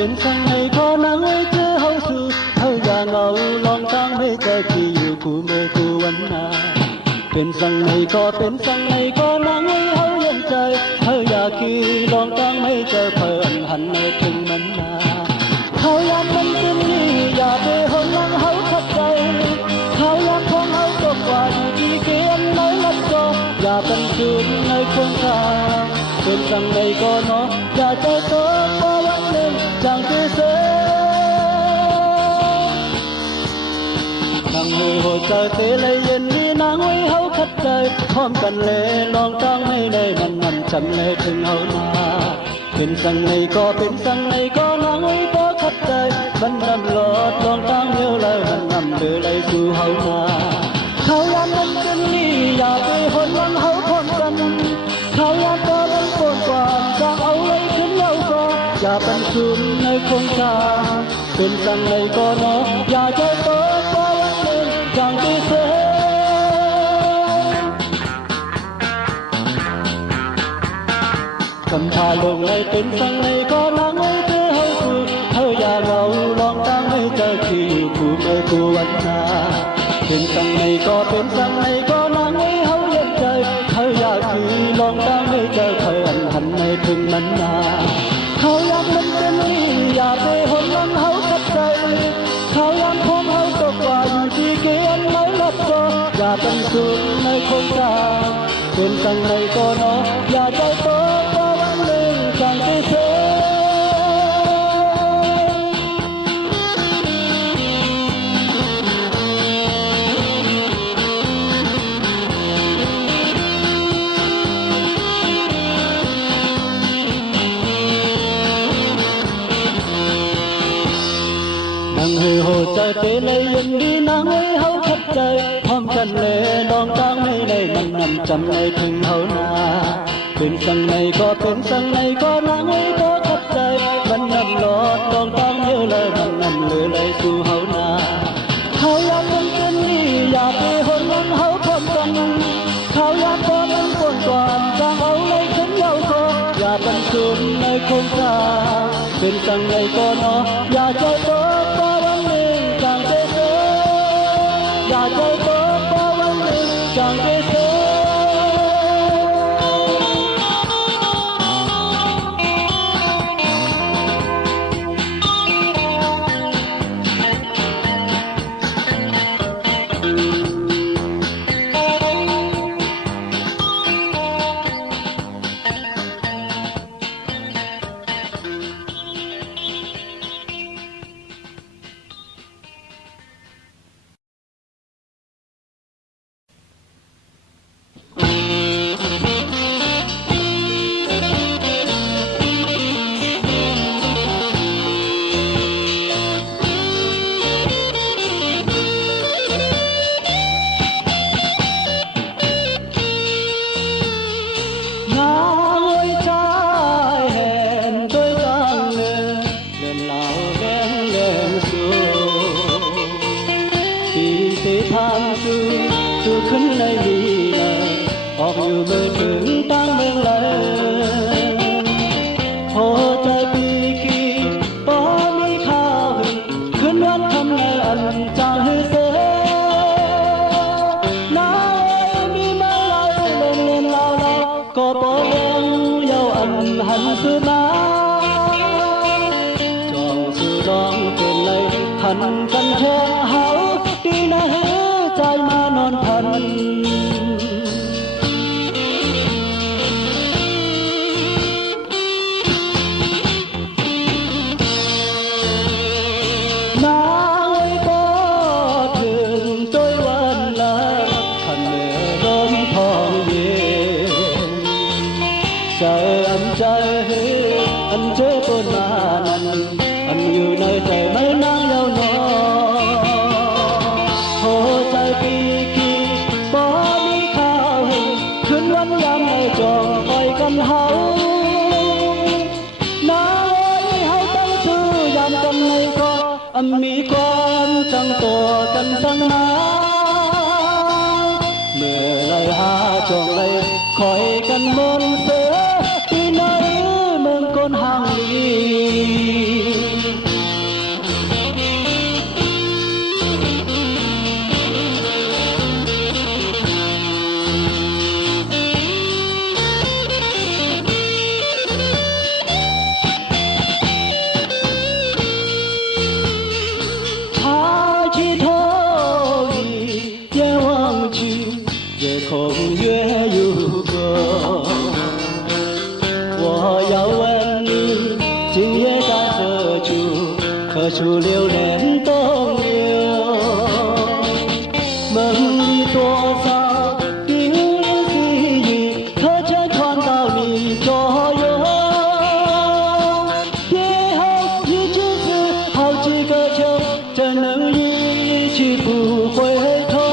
เป็นสังในก็นังไว้เจอเฮาสู่เฮาอย่าเหงาลองตั้งไม่ใจที่อยู่คู่เมื่อคู่วันนาเป็นสังในก็เป็นสังในก็นังไว้เฮาเย็นใจเฮาอยากคือลองตั้งไม่เจอเพิ่นหันในถึงมันนาเขาอยากมันเป็นนี่อย่าไปหนหลังเฮาขัดใจเขาอยากของเฮาตกว่าอยู่ที่เกียนในลัดก็อย่าเป็นคืนในคงคาเป็นสังในก็เนาะอย่าใจโตเพราะวันหนึ่งจังคือเสือนางเฮยโหดใจเตะเลยเย็นดีนางไว้เฮาขัดใจพร้อมกันเลยลองตั้งไม่ได้มันนำจำเลยถึงเฮามาเป็นสังในก็เป็นสังในก็นางไว้พอขัดใจมันนำหลอดลองตั้งเดียวเลยมันนำเดือเลยสู่เฮามาเขาอยากมันกันนี่อย่าไปหนหลังเฮาพร้อมกันเขาอยากก็มันปวดกว่าจะเอาเลยขึ้นเล่าก็อย่าเป็นคืนในคงคาเป็นสังในก็เนาะอย่าใจโตเพราะวันหนึ่งจังที่เธอคำพาลงในเป็นสังในก็นางไว้เธอเฮาสู่เธออย่าเหงาลองตั้งให้เจอที่อยู่คู่เมื่อคู่วันนาเป็นสังในก็เป็นสังในก็นางไว้เฮาเย็นใจเธออยากคือลองตั้งให้เจอเธอหันในถึงมันนาเขาอยากมันเป็นนี่อย่าไปหนหลังเฮาขัดใจเขาอยากของเฮาตกว่าอยู่ที่เกียนไม่ลัดก็อย่าเป็นคืนในคงคาเป็นสังในก็เนาะอย่าใจโตเพราะวันหนึ่งจังที่เธอนางเฮยโหดใจเตะเลยเย็นดีนางไว้เฮาขัดใจพร้อมกันเลยลองตั้งไม่ได้มันนำจำเลยถึงเฮานาเป็นสังในก็เป็นสังในก็นางไว้พอขัดใจมันนำหลอดลองตั้งเดียวเลยมันนำเลยสู่เฮานาเขาอยากมันเป็นนี่อย่าไปหนหลังเฮาพร้อมกันเขาอยากก็มันปวดก่อนจะเอาเลยขึ้นเล่าก็อย่าเป็นคืนในคงคาเป็นสังในก็เนาะอย่าใจโตเพราะวันหนึ่งจังเธออย่าใจโตเพราะวันหนึ่งจังเธอขึ้นในลีเลยออกอยู่เมื่อถึงตั้งเมืองเลยโหใจปีกีปอมีข้าวขึ้นวันทำในอันจางให้เสือนายมีมาลายเล่นเล่นลาวก็ปอยังเยาอันหันสุนาจองสู่ร้องเป็นเลยหันกันแท้เฮาดีนะเฮใจมานอนพันนางไว้บ่ถึงต้วยวันละขันเมื่อลมทองเย็นใจอันเจ็บปวดมานั้นอันอยู่ในใจไม่นางยาวนอนโหใจปีกีบ่มีข้าวขึ้นวันยามในจองคอยกันเฮานายเฮาตั้งชื่อยามกันในก็มีความจังตัวกันตั้งนาเมื่อไรหาจองไรคอยกันมนเสือที่ไหนเมืองคน con hàng ly chủ liều đến tô yêu mừng đi tua sao yêu gì gì thơ chân thoáng tao đi cho yêu thế hậu như chữ sư hậu chỉ cơ châu chân nâng đi chỉ phù quê thơ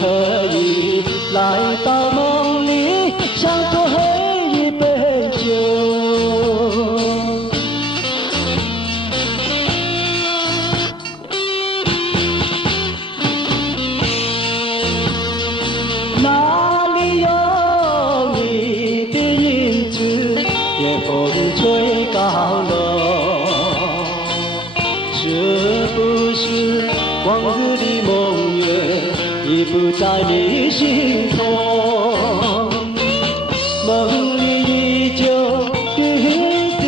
thơ gì lại tao mong lý sang thơ hết gì bên chiều cao楼，这不是往日的梦魇，已不在你心头。梦里依旧的记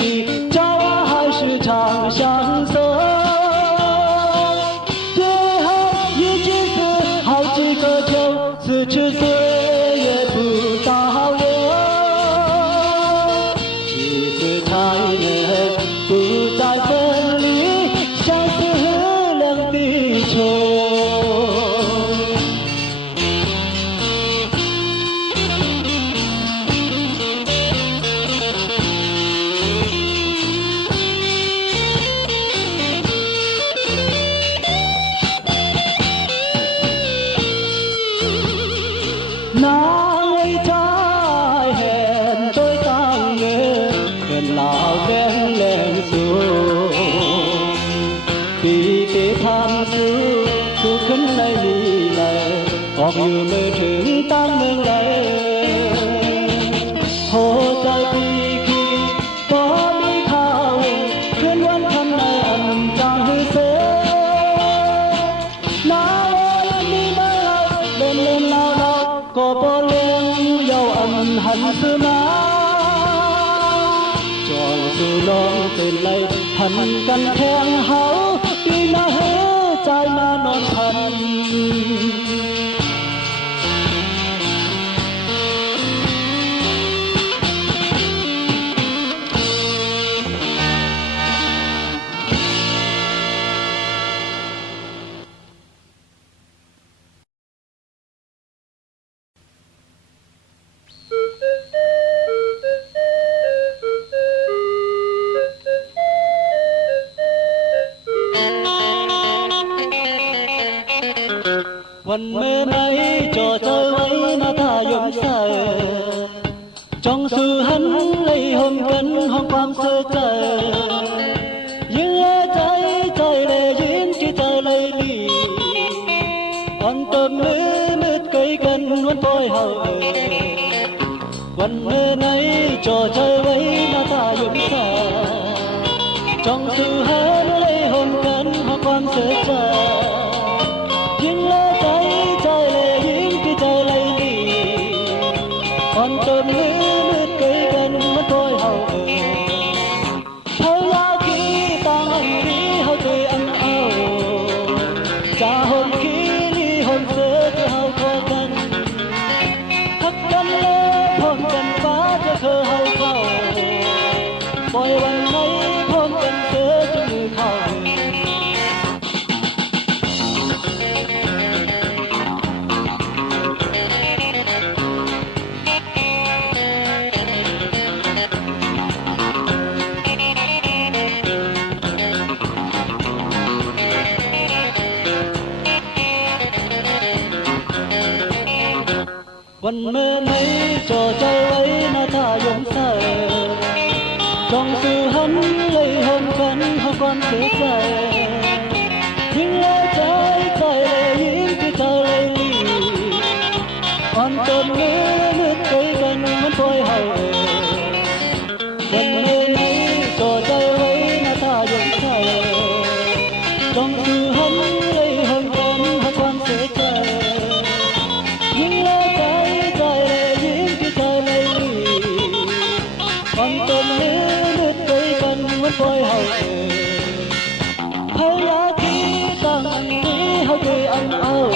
忆，朝晚还是常相守。最后已经是好几个秋，此去岁月不倒流。才能不再分离，相思两地愁。nàng ấy trai hẹn tôi tăng nghề nào kén lên xuống vì cái tham sư cứ khấn này đi này hoặc như mơถึงตั้งเมืองใดโหใจพี่คีก็มีข่าวคืนวันทำในอันจางให้เสียนาเอ๋ยมีเมื่อเราเล่นเล่นเราเราก็พอเลี้ยงเยาอันหันซื้อมาสู่ลองเป็นไรหันกันแทงเฮาปีหน้าเฮใจมานอนพันวันเมื่อไหนจอเจอไว้หน้าตายมใสจ้องสู่หันเลยห่มกันห้องความเสียใจยิ่งใจใจเลยยิ่งที่ใจเลยลีอันเติมมือมืดไกลกันวันปล่อยเฮาวันเมื่อไหนจอเจอไว้หน้าตายมใสจ้องสู่หันเลยห่มกันห้องความเสียใจยิ่งใจใจเลยยิ่งที่ใจเลยลีอ่อนเติมมือมืดไกลกันมันปล่อยเฮาเฮาอยากคิดต่างอันนี้เฮาตัวอันเอาจะหนคีลีหนเสือจะเฮาทอกันทักกันเลยพร้อมกันฟ้าจะเคยเฮาเข้าปล่อยวันไหนพร้อมกันเสือจะมือเข้าวันเมื่อไหนจอใจไว้หน้าตายมใสจ้องสู่หันเลยห่มกันหาความเสียใจยิ่งเลยใจใจเลยยิ่งที่ใจเลยลีอ่อน quan tâm nữa nước tới gần vẫn phôi hậu gần nơi này trò chơi lấy nó ta dùng thầy trong sự hân lấy hơn con hát quan sẽ chơi những lá trái dài lệ những cái trời lệ quan tâm nữa nước tới gần vẫn phôi hậu hay lá khi tăng đi hơi cười ăn áo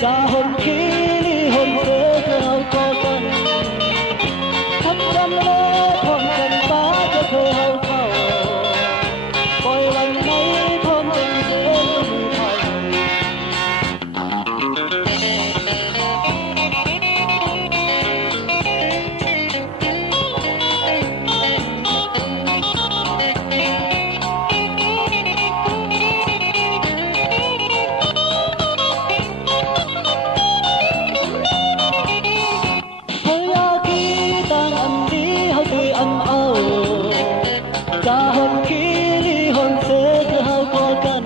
cha hồn khí hồn thế theo co cần thắp đâm lẽ thon cần ta cho thơ hậu thảo coi lần mấy thon cần dễ như thảo cha hồn khí hồn thế thơ hậu co cần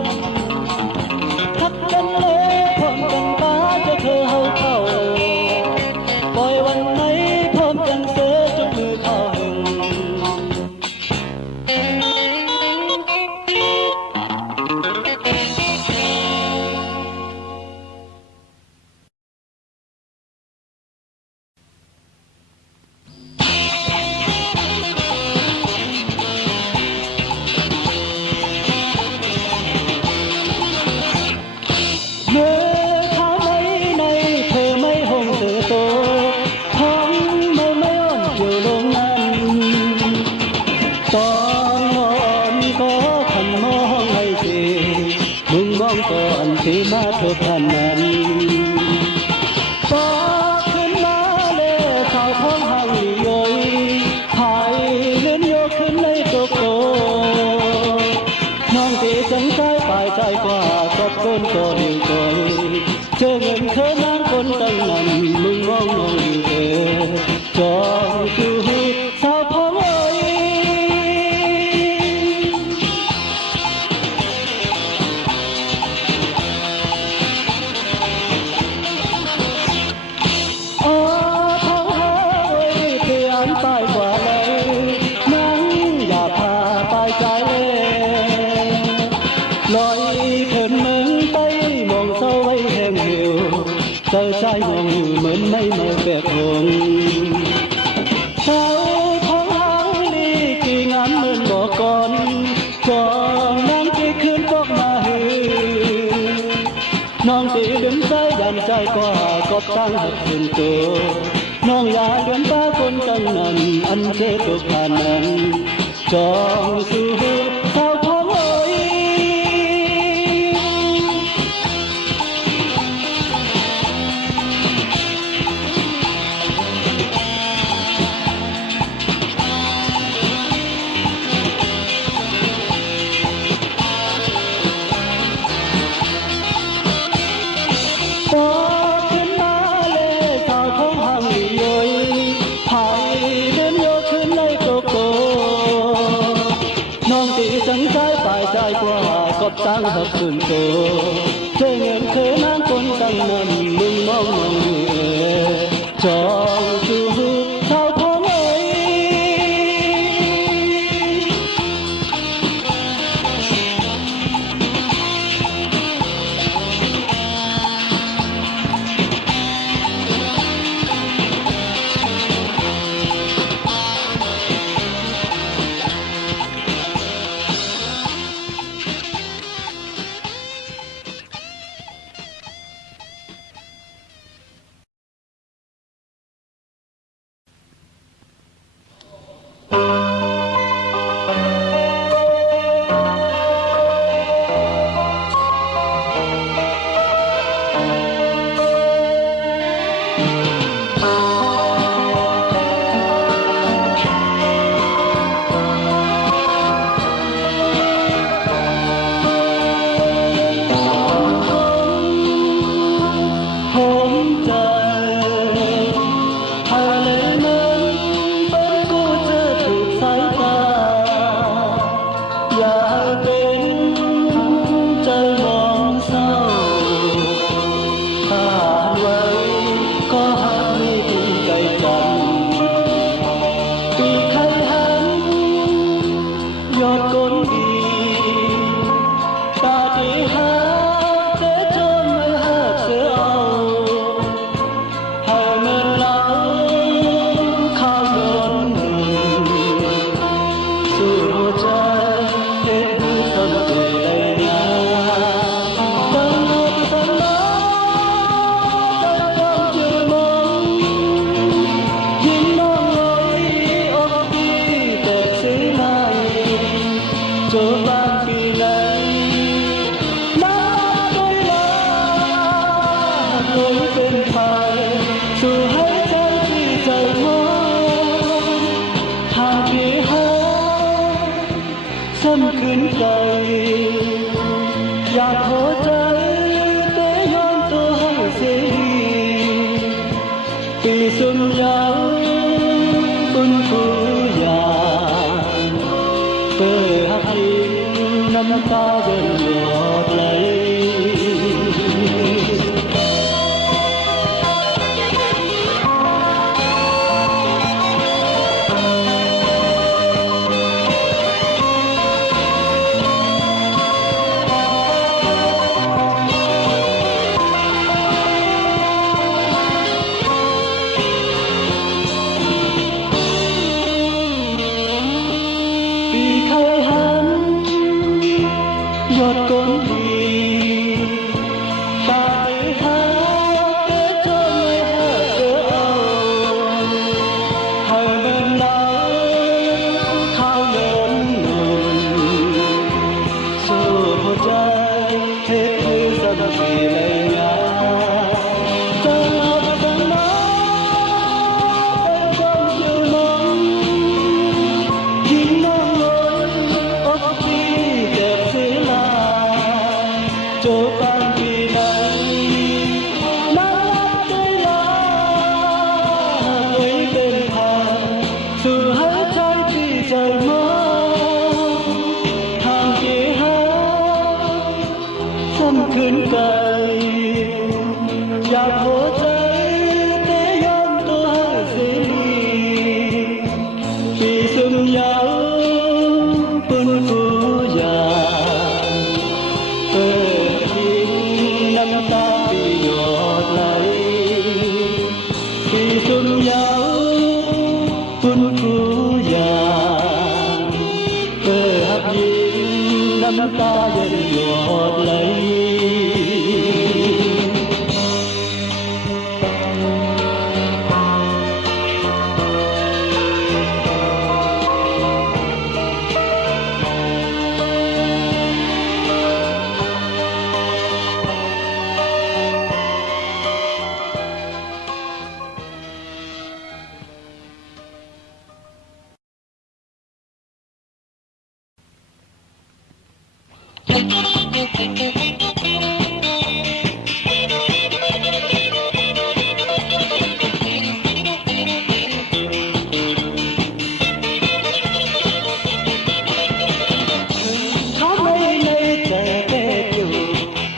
thắp đâm lẽ thon cần ta cho thơ hậu thảo coi lần mấy thon cần dễ trong người thảo nhớ tháng mấy nay thơ mấy hôm tự tô tháng mấy mấy ôn chiều lông ăn con ngon có thành mong hay gì mừng mong còn khi má thuộc thành anh cóขึ้นมาเลยข่าวท้องห่างหลียหายเลื่อนโยกขึ้นในตกโตน้องตีจังใจปลายใจกว่าก็ต้นก็เดียวก่อยเจอเงินเคยนั่งคนตั้งนั้นมึงมองมองอยู่จองคือสาวพองเอ้ยตายกว่าเลยนั่งอย่าพาตายใจเลยลอยเถินเมืองไปมองเศร้าไว้แห้งเหี่ยวเจอใจมองอยู่เหมือนไม่มาแบกวงเศร้าท้องหางดีกี่งานเหมือนบอกก่อนก่อนนั่งกี่คืนก็มาหือน้องตีลืมใจยันใจกว่าก็ตั้งหักคืนตัวน้องอย่าเดือนตาคนตั้งนั้นอันเจตุกผ่านนั้นจองสู่สาวพองเอ้ยน้องตีจังใจตายใจกว่ากบตั้งหักขึ้นโตเธอเงินเคยนั่งคนตั้งนั้นมึงมองมองจองสู่ vì xuân nhớ quân khu già từ hạt linh năm ta gần giọt lấy giọt con đi tại hát để cho người hát âu hai bên lá thao lên nguồn suốt một trái thế giới dần vì lệ ngã tan ấp tan má em con chiều nắng nhìn nắng ơi ốc chi đẹp xinh cho tan vì này nắng tươi lá với bên hàng sự hết trái khi trời mưa hàng kia hát sân khuyến cày giặc hỗ trái tế yon tôi dễ vì xuân nhớ quân khu già năm ta vì giọt lấy vì xuân nhớ quân khu già cơ hấp nhiên năm ta dần giọt lấy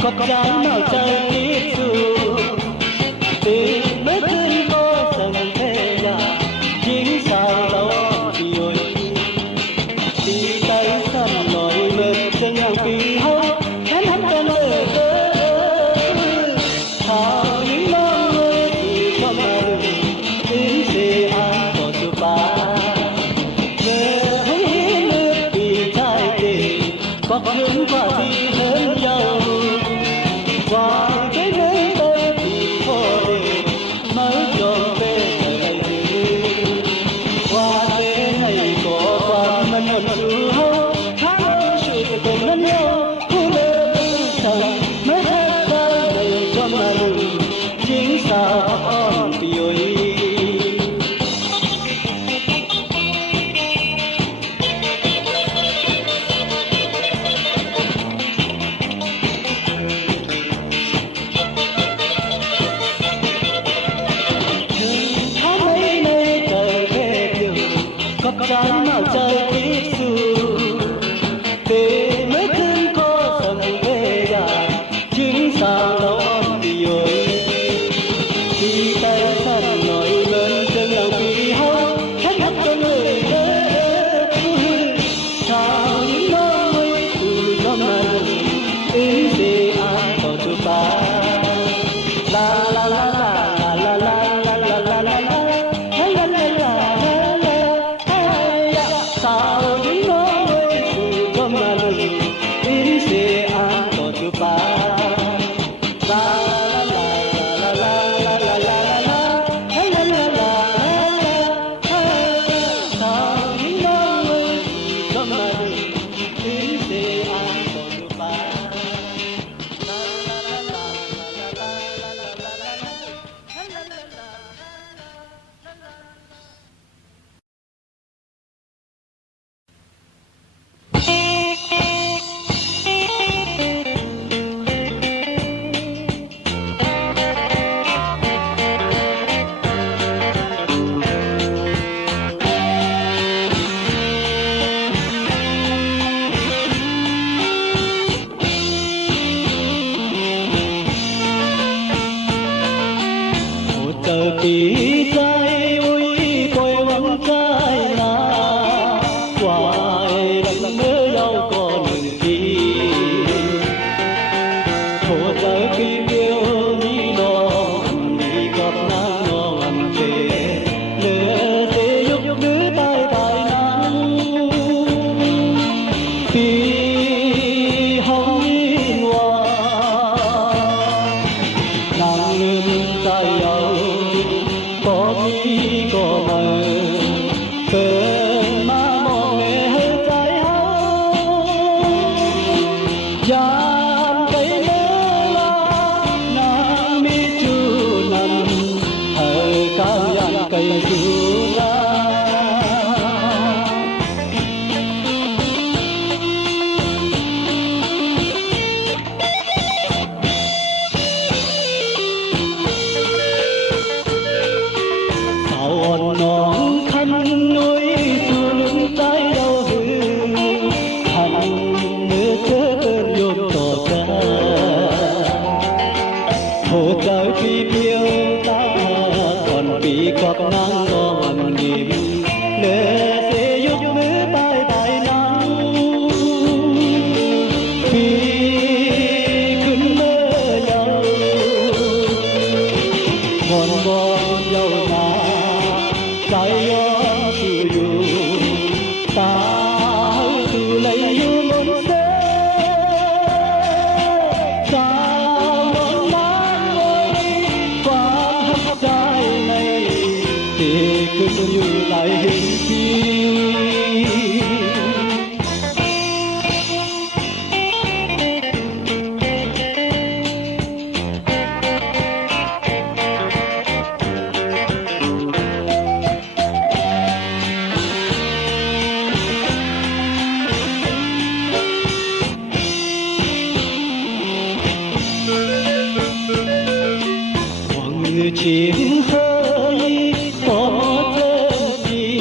có trái nào trái ít dù từ mấy cơn có dần thế là chính sao đâu rồi đi tay xăm nổi mệt chân hàng vì hâu hắn hắn tên lỡ thảo những năm người thì không ngờ đến sẽ ăn có sự ba giờ hãy hiến nước vì trái tim có hướng qua gì hơn nhau qua cái nơi đây thì thôi mới cho về ngày đi qua thế này có qua mình một sự hậu tháng sự tình nhân nhau cứ lỡ chẳng mới hết ta để cho mình chính sao on rồi trái nào trái ít dù để mấy cơn có dần về già chính sao đâu on đi rồi khi tay săn nổi lên chân lòng vì hao hết hết cho người sao những nơi từ trong này ý gì ai có cho ta la la la la la la la la la la la sao những nỗi sự trong là lừng ý sẽ ăn có thứ ba la la la la la la la la la la kỳ trai ôi tôi vẫn trai na hoài đằng mơ đâu có nương chi thổ tới khi yêu ni nó ni gặp nắng nó ăn chê lửa sẽ giúp đứa tay tay nắng khi hồng in hoa nàng lên tay áo có mi có mờ cơn má mong nghe hơi trái hao gian cây mơ la nàng mi chu nằm hơi cao gian cây chu ra ôn non khăn núi xuống trái đau hư hằn nước cơn nhôm tỏ ra hồ trời khi biêu ta còn bị cọp nắng ngon nhịp lệ sẽ giúp mưa bay bay nắng khi khuyên mơ nhau còn con dâu na saya tuju tahu tu layu monse sao mang ơi quan hấp trái này thì cứ như lại hình chi chim hơi có chân gì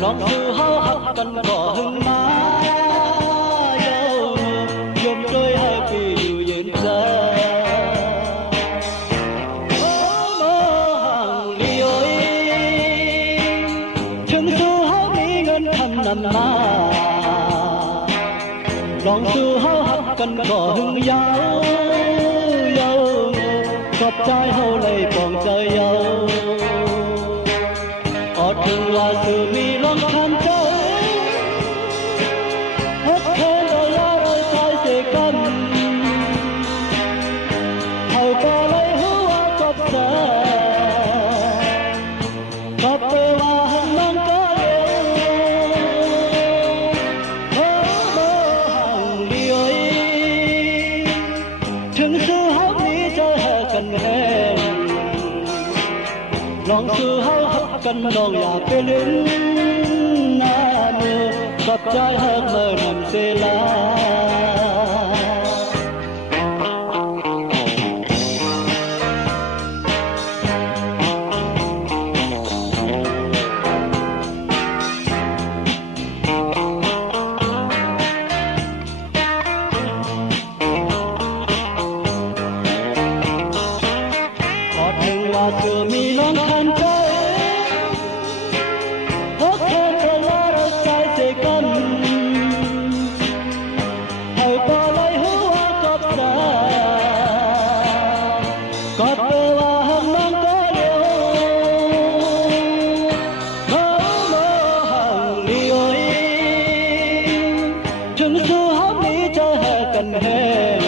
lòng sự hao hắt cần có hưng má dâu yếm đôi hai kỳ dù yên ra hàng li ơi chúng su hao mi ngân thầm nằm má lòng sự hao hắt cần có hưng giáo gặp trai hậu này còn chơi nhau ở thường là sự mi long tham chơi hết thế rồi ra rồi sai sẽ cầm hậu có lấy hữu cọp ra cọp bê hoa hân mang có liêu mơ hàng đi ơi thường sư hóc ní chơi hè cần hè lòng sư hao hắt cần lòng là cái lính na nơ gặp trai hơn mơ nằm xê la có thường là sự mi long thành chơi hết thế rồi la rồi sai sẽ cầm hãy có lấy hữu cọp ra cọp bê hoa hân mang có liêu mơ hàng li ơi chúng sư hóc ní chơi hè cần hè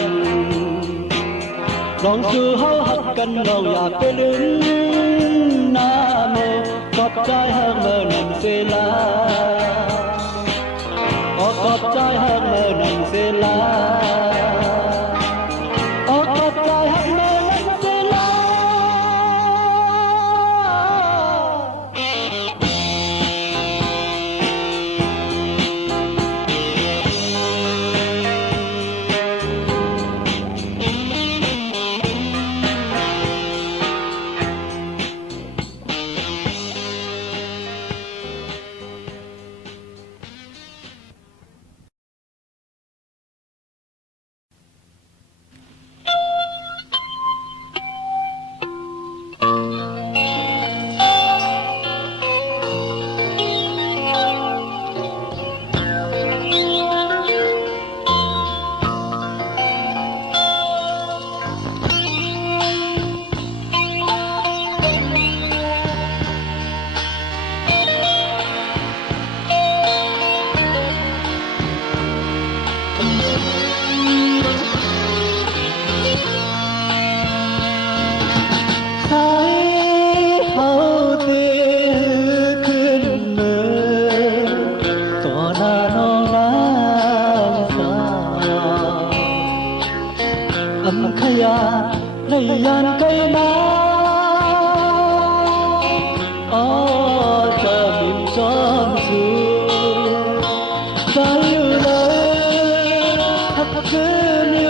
lòng sư hao hắt cần lòng là cái lính na mơ cọp trai hơn mơ nằm xê la có cọp trai hơn mơ nằm xê la có cọp trai hơn mơ nằm xê la âm khaya lấy yan cây má chờ mìm son dừa vai như lời thắt cứ như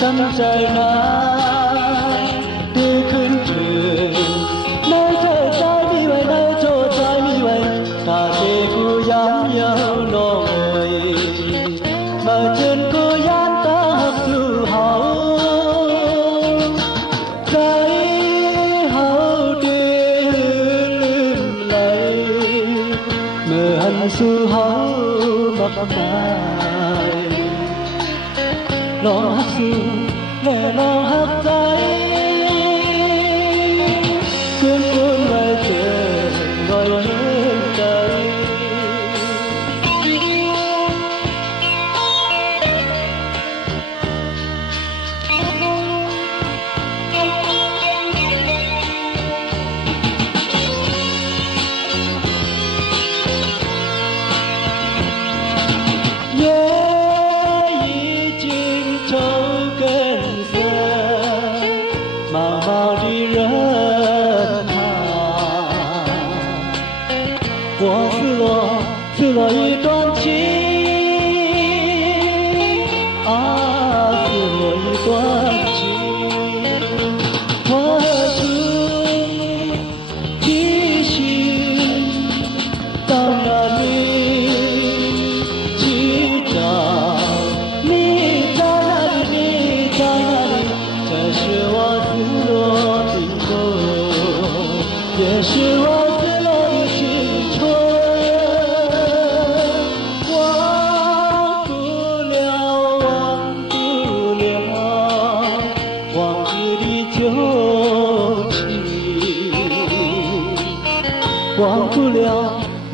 tâmใจnai đưaขึ้นtrường nơi trời trái mi vậy nơi chỗ trái mi vậy ta sẽ cố gắng nhau lo người mà trên cố gắng ta học lưu hậu cái hậu tuyên lưng lấy mơ hạnh su hậu mặc mai lo hát su để lo hát tay cuốn cuốn lời chuyện gọi lên trời我失落一段情啊，失落一段情，我是提醒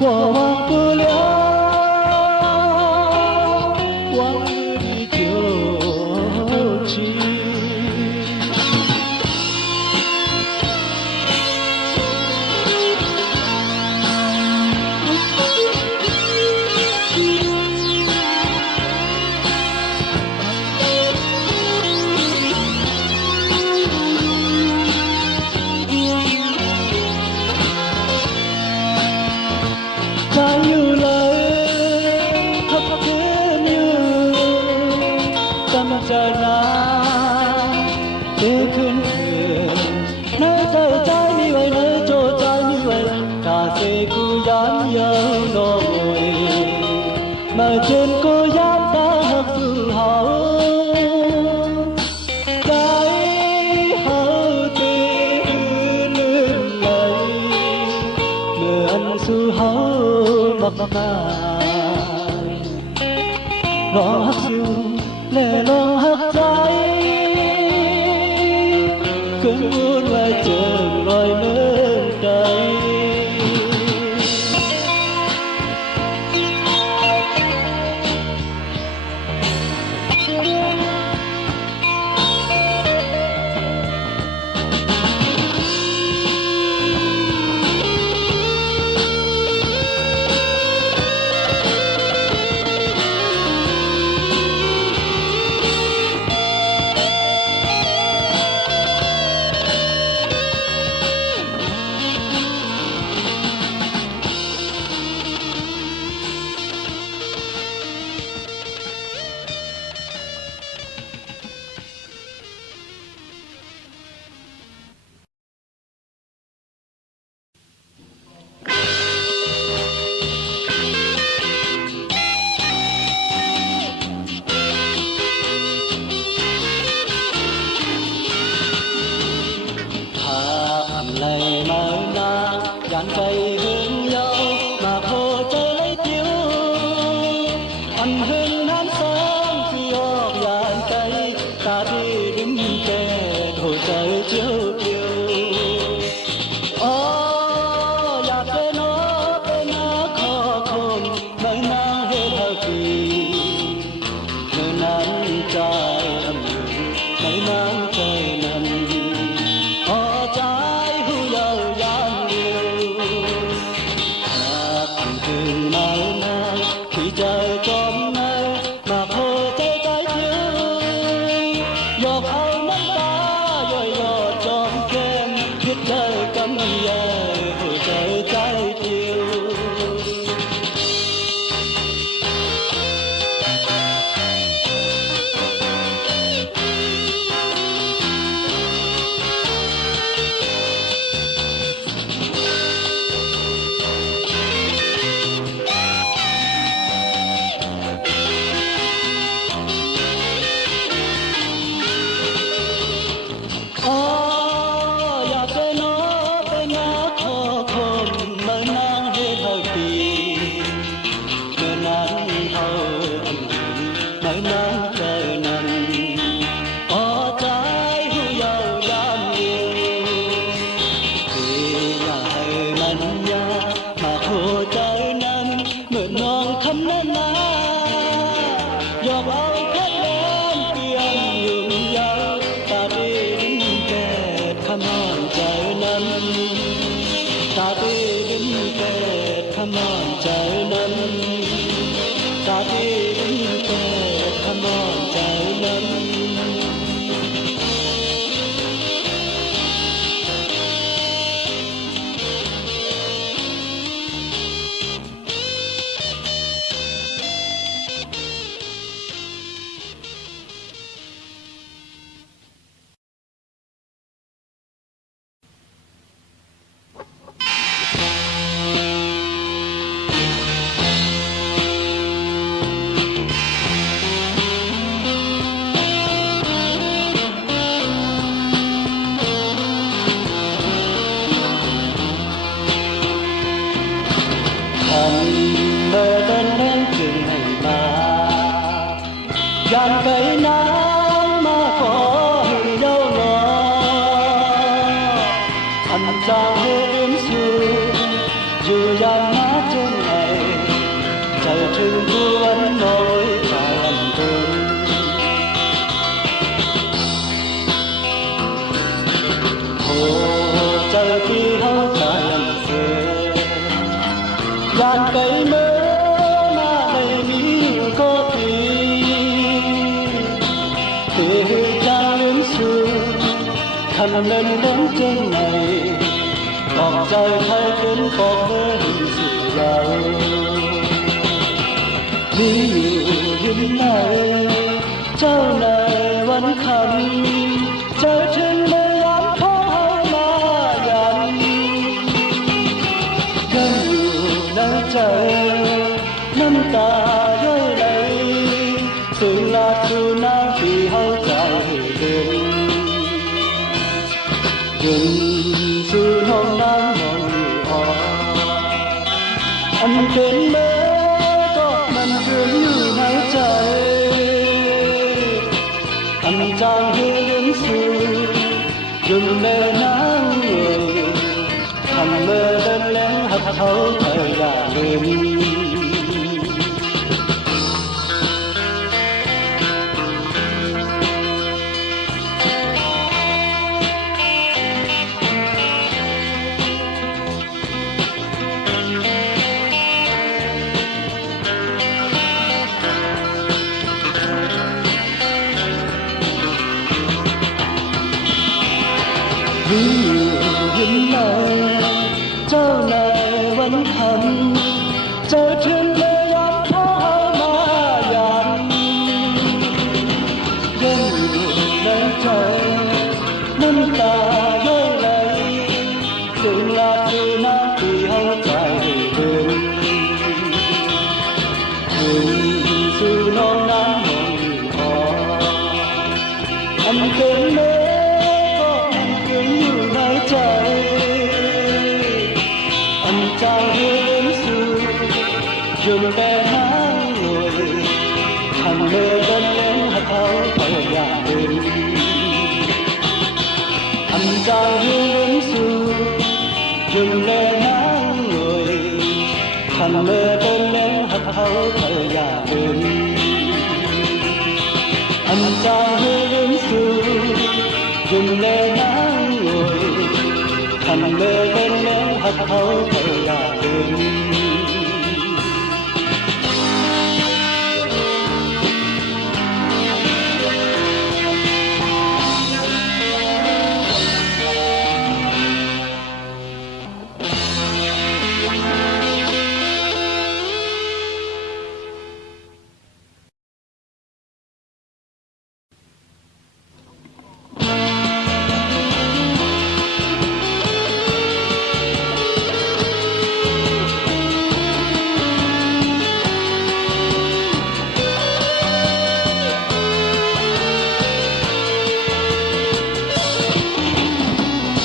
我忘不了，往日的旧情。Trái yêu lời thấp thêm như tâm trời na yêu khuyên thuyền nơi trời trái như vậy nơi chỗ trái như vậy cả xe cứ dán nhau nổi mà trên cô dán ta hợp sự hảo trái hảo tê lươn lời người anh su hảo mặc mai lo hát siêu lệ lo hát trái cơn buồn lại trường loài lên trời. Lầy mới na dàn cây hướng nhau mà hồ chơi lấy chiếu anh hương nán sáng khi óc dàn cây ta đi đứng kề hồ chơi chiếu chiếu ô ya thế nó khó khôn mới na hết hờ kỳ nơi nắng trái âm hưởng nơi nắng trời nằm trời trộm nơi mà hồ tê trái chiếu giọt âu mắt ta rồi giọt trộm kem thiết trời cấm giờ hồ trời trái chiếu. Hãy nắng trời nằm có trái hưu dầu dám yêu vì lại mặn nha mà hồ trời nằm mượn non thấm lên má giọt âu khát lên khi anh nhường dấu ta đi đứng kề thăm non trời nằm ta đi đứng kề thăm non trời nằm ta đi đứng kề thăm non trời nằm. Mơ bên lên chừng hành bà dàn cây nắng mà có hình dâu nó anh ra hương xưa dù dàn dàn cây mơ na đầy mỹ có tình để cha luyến xưa khăn lên đến trên này bọc trời thay đến bọc mơ hình sự giàu vì hiện nay châu này vẫn khăn trời trên mây ám phố hơi mà dần gần nhiều nơi trời năm ta rơi đầy sự là sự nào thì hơi dài đường dừng sự non nắng mòn mỏi anh đến mơ có nằm thương như hai trời anh trang hướng xưa dừng mê nắng người thầm mơ lên lén hắt thấu thời già đêm vì hiện nay châu này vẫn thầm trời trên mây ám phố hơi mà dần gần nơi trời năm ta rơi lệ sự là sự nào thì hơi dài đường sự non nắng mòn mỏi anh đến mơ trời anh trang hướng xưa dừng bé nắng người thầm mơ đến đến hắt thấu thời già đêm anh trang hướng xưa dừng bé nắng người thầm mơ đến đến hắt thấu thời già đêm anh trang hướng xưa dừng bé nắng người thầm mơ lên lén hắt thấu thời già đêm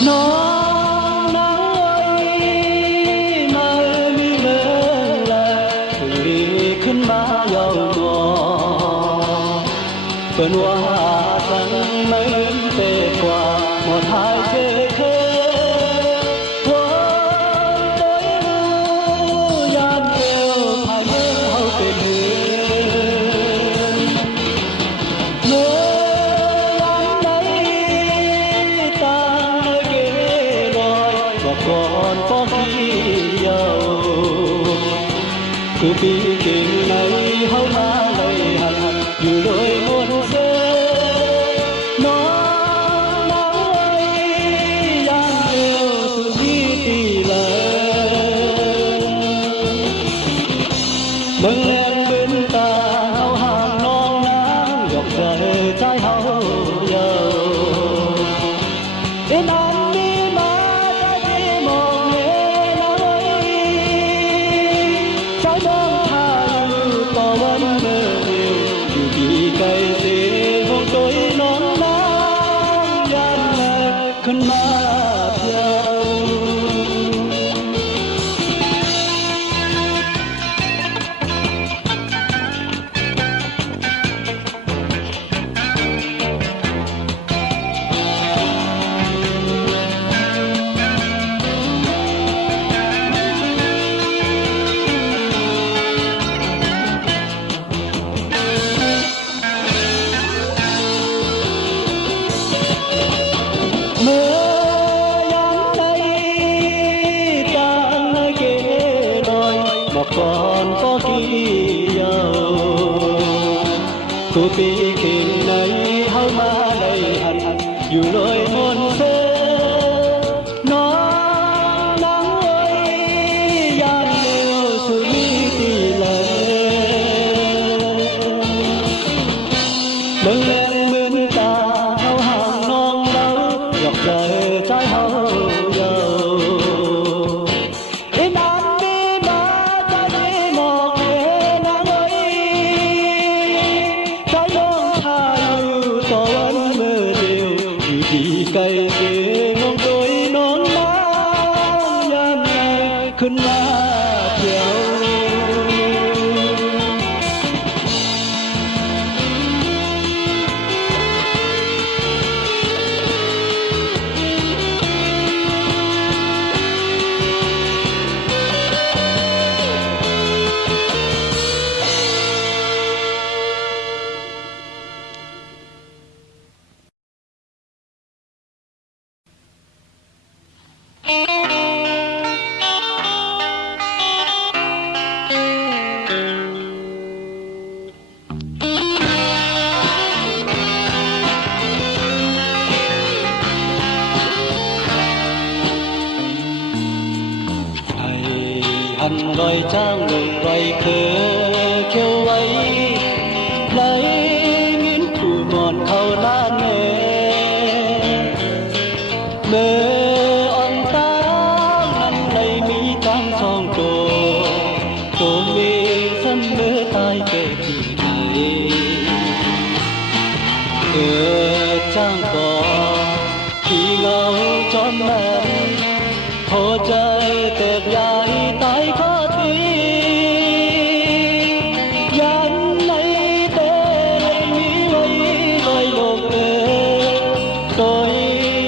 non nắng ơi mai mi lên lại từng điขึ้นมายาวนานเป็นว่าฉันไม่เต็มกว่าหมดหายใจเคยวันได้รู้ยามเดียวภายเมื่อเขาเป็นเดือนเมื่อยามไหนตาcòn có khi giàu cứ bị tình này hấu má lầy hằn dù đôi muôn rơi nó nắng ơi gian yêu từ đi tì lời mừng em bên ta hao hàng non nắng dọc trời trái hấu giàu đến anh đi màขึ้นมาเพียง số pi kinh này hao ma đầy hẳn dù lối môn xưa nó nắng ơi gian đều sự mi tì lời đừng em bên ta hao hàng non đâu dọc trời trái hao dầu in an đi ba ta đi một ghế nắng ơi trái non tha yêu to ân mơ điều dù chỉ cây ghế ngông tôi non nắng nhàn nhạt khuyên lá chiều hằn đôi trang lùng đôi khờ kêu ấy lấy những thủ mòn khâu lá nề mơ on ta năn lấy mi tăng song tô mi sân mơ tai kể thì đời trang có khi ngao tròn nắng hồ trời tệp dài tay khó tin dán lấy tê lấy mỹ lấy lời lộp tê tôi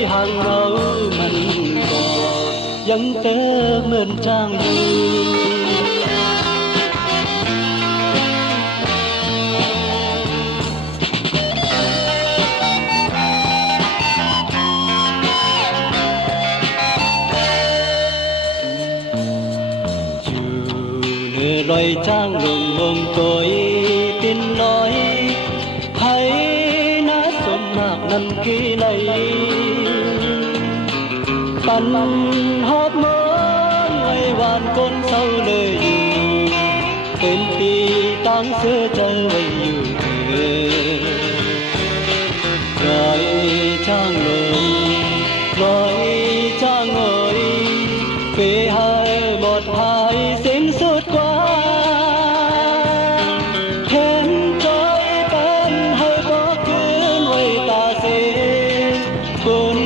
hàng ngầu mình có vẫn tê mình trang vui loài trang lùng mông tôi tin nói hãy nát xuân mạc năm ký lấy tàn hóp mơ ngày hoàn con sau lời dù tên ti tăng xưa trở về dù loài trang lùng loài trang ơi về hai một hai xin suốt qua khen trôi tên hơi có cứ nuôi ta xin côn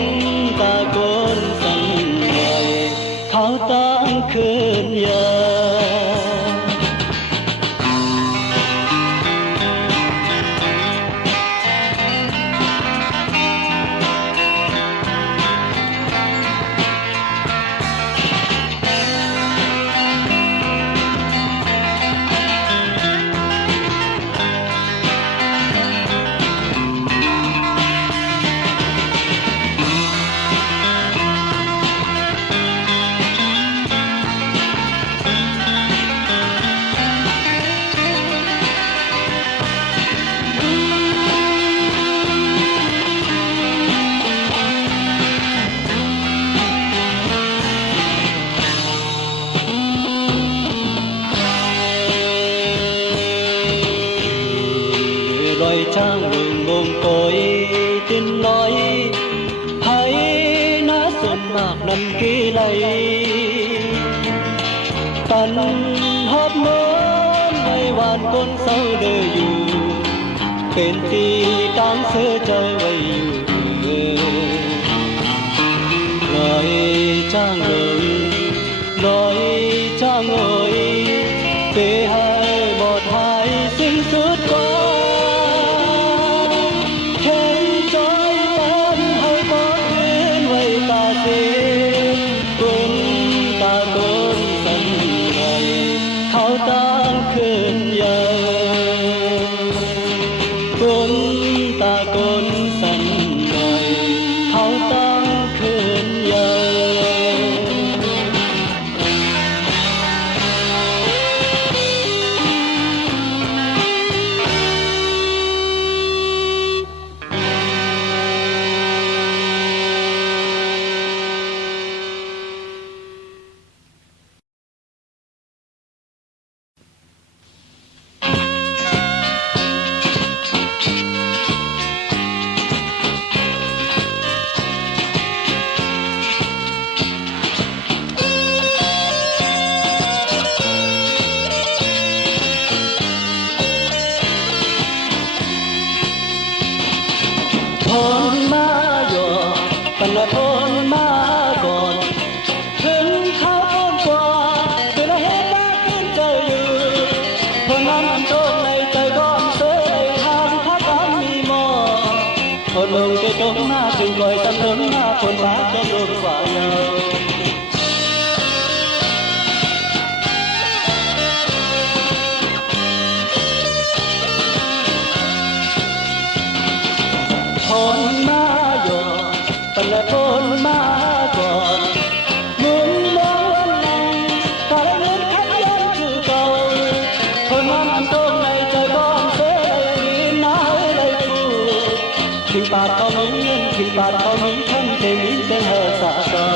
ta côn sẵn người tháo tăng khơn nhờ loài trang lùng mông tôi tin nói hãy nát xuân mạc năm ký lấy tàn hóp mơ ngày hoàn con sau đời dù tên ti tăng sơ trở về dù loài trang lùng loài trang ơi về hai một hai xin suốt qua ta côn sân đời thao tăng khơn nhờ นั้นอันโชคในใจก็อันเสยทางถ้าการมีหมอคนลงไปจมหน้าถึงลอยตะลึงหน้าคนบ้าจะโดนกว่าเยาคนมาหยอดแต่ละคนมาก่อนมุนมองวันนั้นแต่ละเงินขัดย้อนคือเก่าคนนั้นอันโตในใจก็อันเสยมีน้าเลยกูถึงปากเขามีเงินถึงปากเขามีคำเทมีเสียงเฮสาเก่า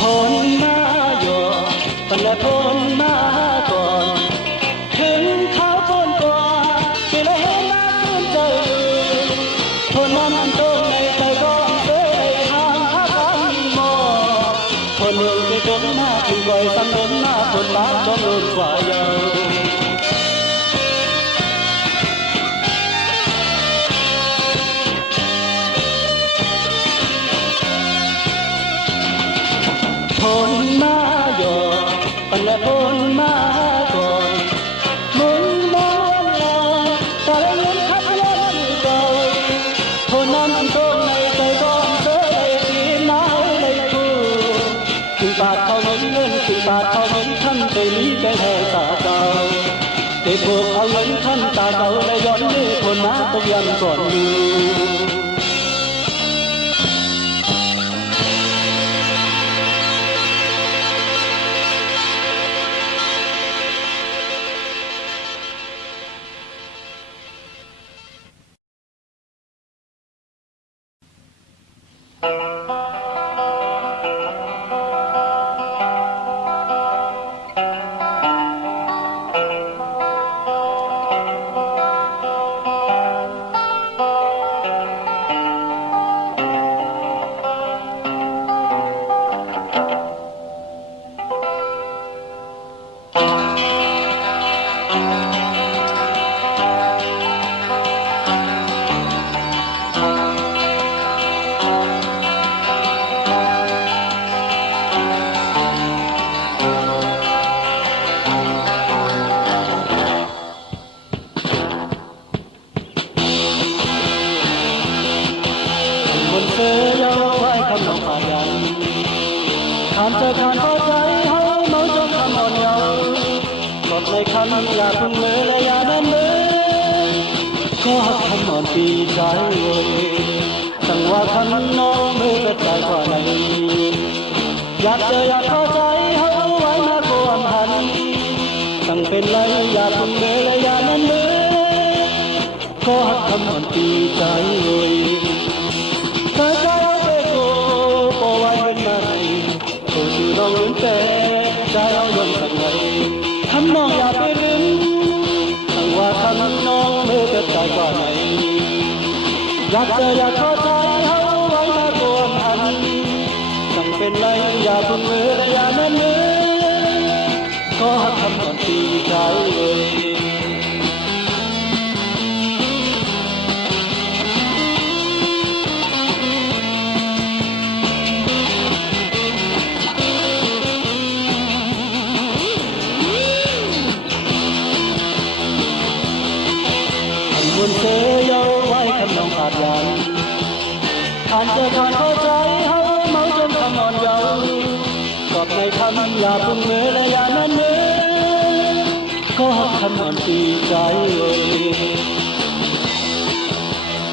คนมาหยอดแต่ละคนมาก่อนถึงเขาคนกว่าที่ได้เห็นหน้าขึ้นใจคนนั้นอันโตในใจก็อันเสยทางถ้าการมีหมอคนหนึ่งจะจนหน้าถึงก่อยสังเดินหน้าคนบ้าก็โดนกว่าเยาคนมาหยอดแต่ละคนมาก่อนมุนมองลอยแต่ละเงินขัดย้อนอยู่เก่าคนนั้นอันโตในใจก็อันเสยที่น้าเลยกูถึงปากเขามีเงินถึงปากเขามีคำแต่นี้ใจแห่ตาเก่าแต่พวกเอาเงินคำตาเก่าและย้อนนี้คนมาต้องยันก่อนอยู่คนเสือเยาไว้คำน้องป่ายันขาดใจขาดพอใจเฮาเมาจนคำอ่อนเยาว์กดในคำอย่าพึ่งเมื่อและอย่าเดินเมื่อก็หักคำอ่อนปีใจเว้ยสั่งว่าคำน้องไม่กระจายกว่าไหนอยากเจออยากพอใจเฮาไว้มาก่อนหันสั่งเป็นไรอย่าพึ่งเมื่อและอย่าเดินเมื่อก็หักคำอ่อนปีใจเว้ยใจใจเอาไปโกโปไว้เป็นมาให้โกชื่อน้องลืมแต่ใจเอาย้อนสั่งไว้ทำน้องอย่าไปลืมสั่งว่าทำน้องไม่เกิดใจกว่าไหนอยากเจออยากเข้าใจเอาไว้มาก่อนหันสั่งเป็นไรอย่าพึ่งมือและอย่าเนิ่นมือก็ทำก่อนตีใจเลยคนเธอเยาไว้คำน้องขาดยันผ่านเจอผ่านเข้าใจเฮาเมาจนคำอ่อนเยาว์กอดในคำอย่าพึ่งเมื่อและอย่านั้นเมื่อก็คำอ่อนตีใจเลย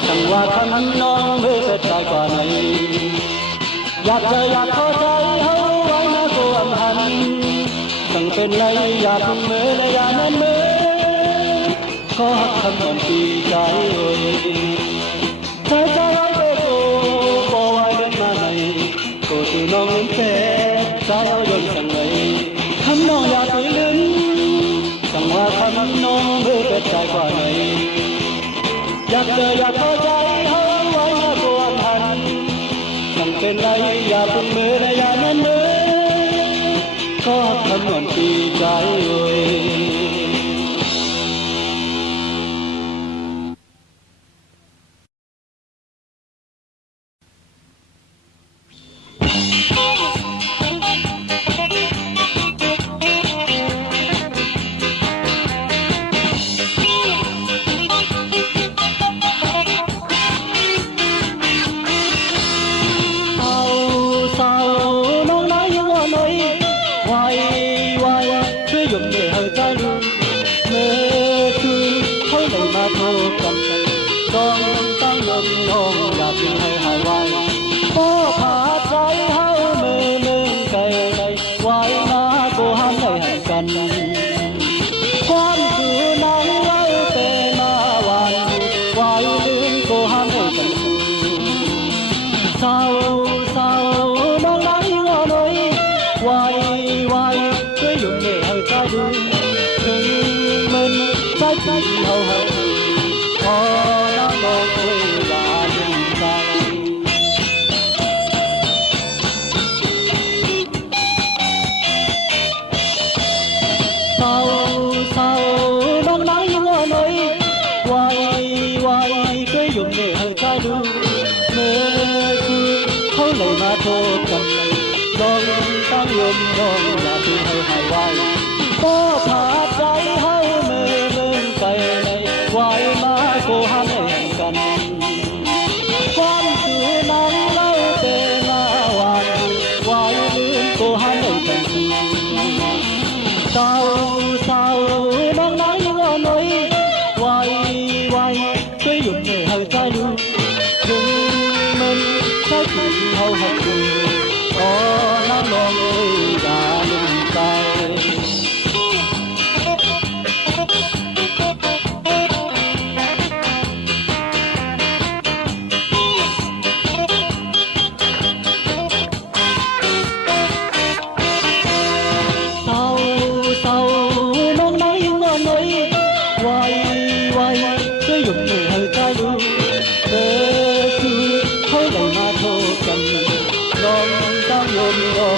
ช่างว่าคำน้องไม่เกิดใจกว่าไหนอยากเจออยากเข้าใจเฮาไว้มาก่อนหันสั่งเป็นไรอย่าพึ่งเมื่อและอย่านั้นเมื่อก็คำอ่อนตีใจใจใจไว้ไปโกบ่ไว้เดินมาไหนโกที่น้องลืมแต่ใจเอาย้อนสั่งไว้คำน้องอย่าตื่นลืมสั่งว่าคำน้องเบื่อเกิดใจกว่าไหนอยากเจออยากเข้าใจเฮาไว้มาก่อนหันสั่งเป็นไรอย่าพึ่งมือและอย่านั้นเมื่อ บกันลองตั้งยมลองอย่าเพิ่งให้หายไวก็ผาใจเฮาเมื่อเริ่มไปในไหวมาโกหันแห่งกันความสื่อนั้นเล่าแต่หน้าวันไหวลืมโกหันในทันทีเศร้าเศร้าน้องน้อยงอน้อยไหวไหวช่วยหยุดให้หายใจดูถึงมันใช่ถึงเฮาหักคุณก็น้ำลองเอ้ยอย่าลืมใจหยุดให้หายใจดูเธอคือเขาได้มาโทษกันลองตั้งยมลอง